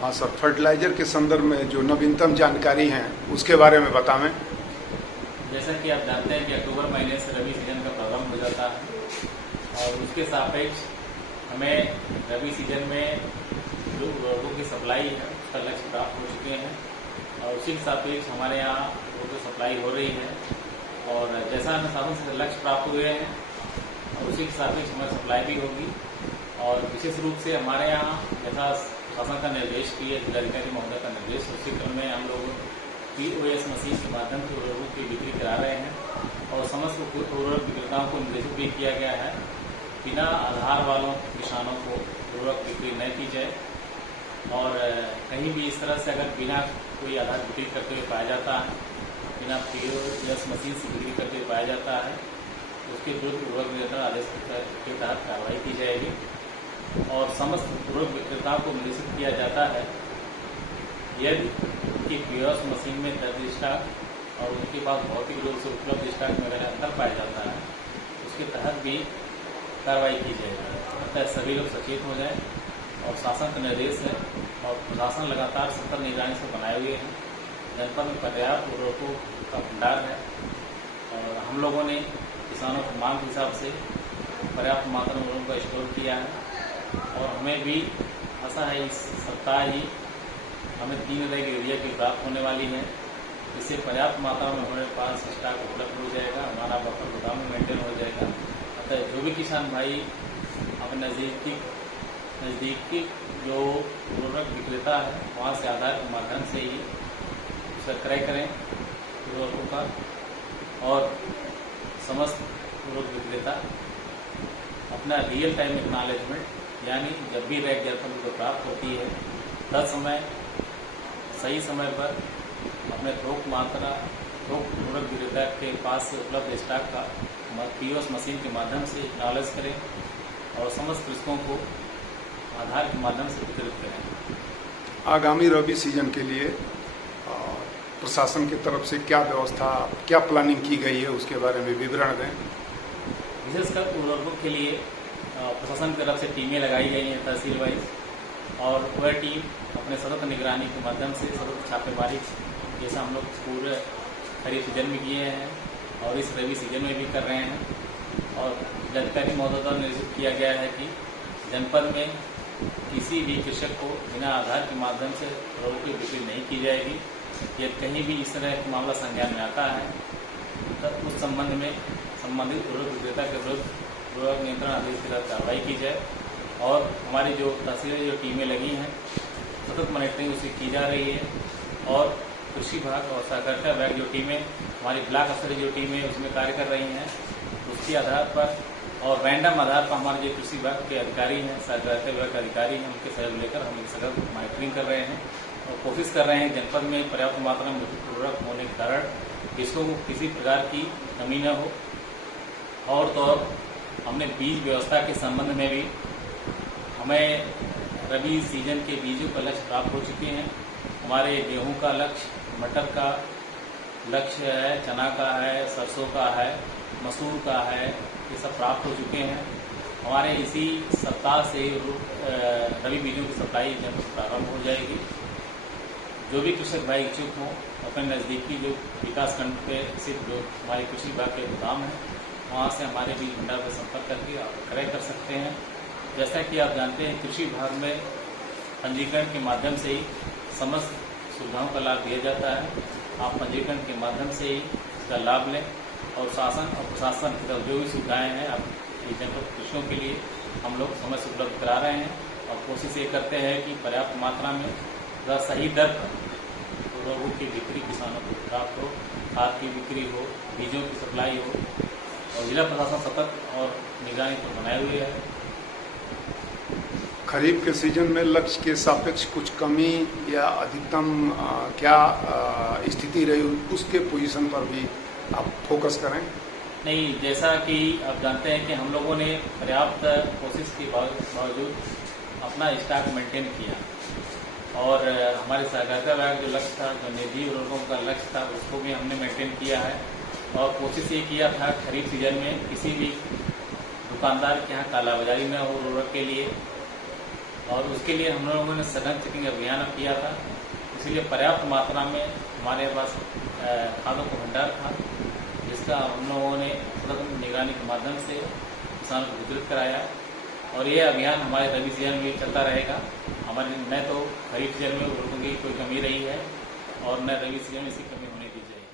हाँ sir, fertiliser के संदर्भ में जो नवीनतम जानकारी हैं उसके बारे में बतावें। जैसा कि आप जानते हैं कि अक्टूबर महीने से रबी सीजन का प्रारंभ हो जाता है और उसके सापेक्ष हमें रबी सीजन में जो उर्वरकों की सप्लाई है उसका लक्ष्य प्राप्त हो चुके हैं और उसी के सापेक्ष हमारे यहाँ उर्वरकों सप्लाई हो रही है और जैसा हमें शासन से लक्ष्य प्राप्त हुए हैं और उसी के सापेक्ष हमें सप्लाई भी होगी। और विशेष रूप से हमारे यहाँ जैसा शासन का निर्देश भी है, जिलाधिकारी महोदय का निर्देश, उसी क्रम में हम लोग POS मशीन के माध्यम से उर्वरकों की बिक्री करा रहे हैं और समस्त उर्वरक विक्रेताओं को निर्देशित भी किया गया है बिना आधार वालों किसानों को उर्वरक बिक्री न की जाए और कहीं भी इस तरह से अगर बिना कोई आधार बिक्री करते हुए पाया जाता है, बिना POS मशीन से बिक्री करते हुए पाया जाता है तो उसके विरुद्ध उर्वरक नियंत्रण आदेश के तहत कार्रवाई की जाएगी और समस्त उर्वरक विक्रेताओं को निर्देशित किया जाता है यदि उनकी POS मशीन में दर्ज स्टॉक और उनके पास भौतिक रूप से उपलब्ध स्टॉक में अगर अंतर पाया जाता है उसके तहत भी कार्रवाई की जाएगी। अतः सभी लोग सचेत हो जाएं और शासन का निर्देश है और प्रशासन लगातार सतर्क निगरानी से बनाए हुए हैं। जनपद में पर्याप्त उर्वरकों का भंडार है और हम लोगों ने किसानों की मांग के हिसाब से पर्याप्त मात्रा में उर्वरकों का स्टोर किया है और हमें भी आशा है इस सप्ताह ही हमें 3 तरह की यूरिया की प्राप्त होने वाली है। इससे पर्याप्त मात्रा में हमारे पास स्टॉक उपलब्ध हो जाएगा, हमारा बफर गोदाम में मेंटेन हो जाएगा। अतः जो भी किसान भाई अपने नज़दीकी जो उर्वरक विक्रेता है वहाँ से आधार के माध्यम से ही उसका क्रय करें उर्वरकों का और समस्त उर्वरक विक्रेता अपना रियल टाइम एक्नॉलेजमेंट यानी जब भी रैक जनपद को प्राप्त होती है तत्समय सही समय पर अपने थोक उर्वरक विक्रेता के पास से उपलब्ध स्टॉक का POS मशीन के माध्यम से एक्नॉलेज करें और समस्त कृषकों को आधार के माध्यम से वितरित करें। आगामी रबी सीजन के लिए प्रशासन की तरफ से क्या व्यवस्था, क्या प्लानिंग की गई है उसके बारे में विवरण दें। विशेषकर उर्वरकों के लिए प्रशासन की तरफ से टीमें लगाई गई हैं तहसील वाइज और वह टीम अपने सतत निगरानी के माध्यम से सतत छापेमारी जैसा हम लोग पूरे खरीफ सीजन में किए हैं और इस रबी सीजन में भी कर रहे हैं और जिलाधिकारी महोदय द्वारा निर्देशित किया गया है कि जनपद में किसी भी कृषक को बिना आधार के माध्यम से उर्वरकों की बिक्री नहीं की जाएगी। यदि कहीं भी इस तरह का मामला संज्ञान में आता है तो उस संबंध में संबंधित उर्वरक विक्रेता के विरुद्ध उर्वरक नियंत्रण आदेश के तहत कार्रवाई की जाए और हमारी जो तहसील जो टीमें लगी हैं सतत मॉनिटरिंग उसकी की जा रही है और कृषि विभाग और सहकारिता विभाग जो टीमें हमारी ब्लॉक स्तर जो टीमें उसमें कार्य कर रही हैं उसके आधार पर और रैंडम आधार पर हमारे जो कृषि विभाग के अधिकारी हैं, सहकारिता विभाग के अधिकारी हैं, उनके सहयोग लेकर हम सतत मॉनिटरिंग कर रहे हैं और कोशिश कर रहे हैं जनपद में पर्याप्त मात्रा में उर्वरक होने के कारण किसानों को किसी प्रकार की कमी न हो। और तो हमने बीज व्यवस्था के संबंध में भी हमें रबी सीजन के बीजों का लक्ष्य प्राप्त हो चुके हैं। हमारे गेहूं का लक्ष्य, मटर का लक्ष्य है, चना का है, सरसों का है, मसूर का है, ये सब प्राप्त हो चुके हैं। हमारे इसी सप्ताह से रबी बीजों की सप्लाई जब प्रारंभ हो जाएगी। जो भी कृषक भाई इच्छुक हों अपने नज़दीकी जो विकास खंड पे स्थित जो हमारे कृषि विभाग के गोदाम हैं वहाँ से हमारे बीज भंडार पर संपर्क करके आप क्रय कर सकते हैं। जैसा कि आप जानते हैं कृषि विभाग में पंजीकरण के माध्यम से ही समस्त सुविधाओं का लाभ दिया जाता है। आप पंजीकरण के माध्यम से ही इसका लाभ लें और शासन और प्रशासन की तरफ जो भी सुविधाएँ हैं आप जनपद कृषियों के लिए हम लोग समय से उपलब्ध करा रहे हैं और कोशिश ये करते हैं कि पर्याप्त मात्रा में सही दर पर उर्वरकों की बिक्री किसानों को प्राप्त हो, खाद की बिक्री हो, बीजों की सप्लाई हो और जिला प्रशासन सतत और निगरानी पर बनाए हुए है। खरीफ के सीजन में लक्ष्य के सापेक्ष कुछ कमी या अधिकतम क्या स्थिति रही उसके पोजीशन पर भी आप फोकस करें। नहीं, जैसा कि आप जानते हैं कि हम लोगों ने पर्याप्त कोशिश के बावजूद अपना स्टॉक मेंटेन किया और हमारे सहकारिता विभाग जो लक्ष्य था, जो निजी उर्वरकों का लक्ष्य था, उसको भी हमने मेंटेन किया है और कोशिश ये किया था खरीफ सीजन में किसी भी दुकानदार के यहाँ कालाबाजारी न हो उर्वरक के लिए और उसके लिए हम लोगों ने सघन चेकिंग अभियान किया था। इसीलिए पर्याप्त मात्रा में हमारे पास खादों का भंडार था, जिसका हम लोगों ने सतत निगरानी के माध्यम से किसानों को वितरित कराया। और ये अभियान हमारे रबी सीजन में चलता रहेगा। हमारे न तो खरीफ सीजन में उर्वरकों की कोई कमी रही है और न रबी सीजन में इसकी कमी होने दी जाएगी।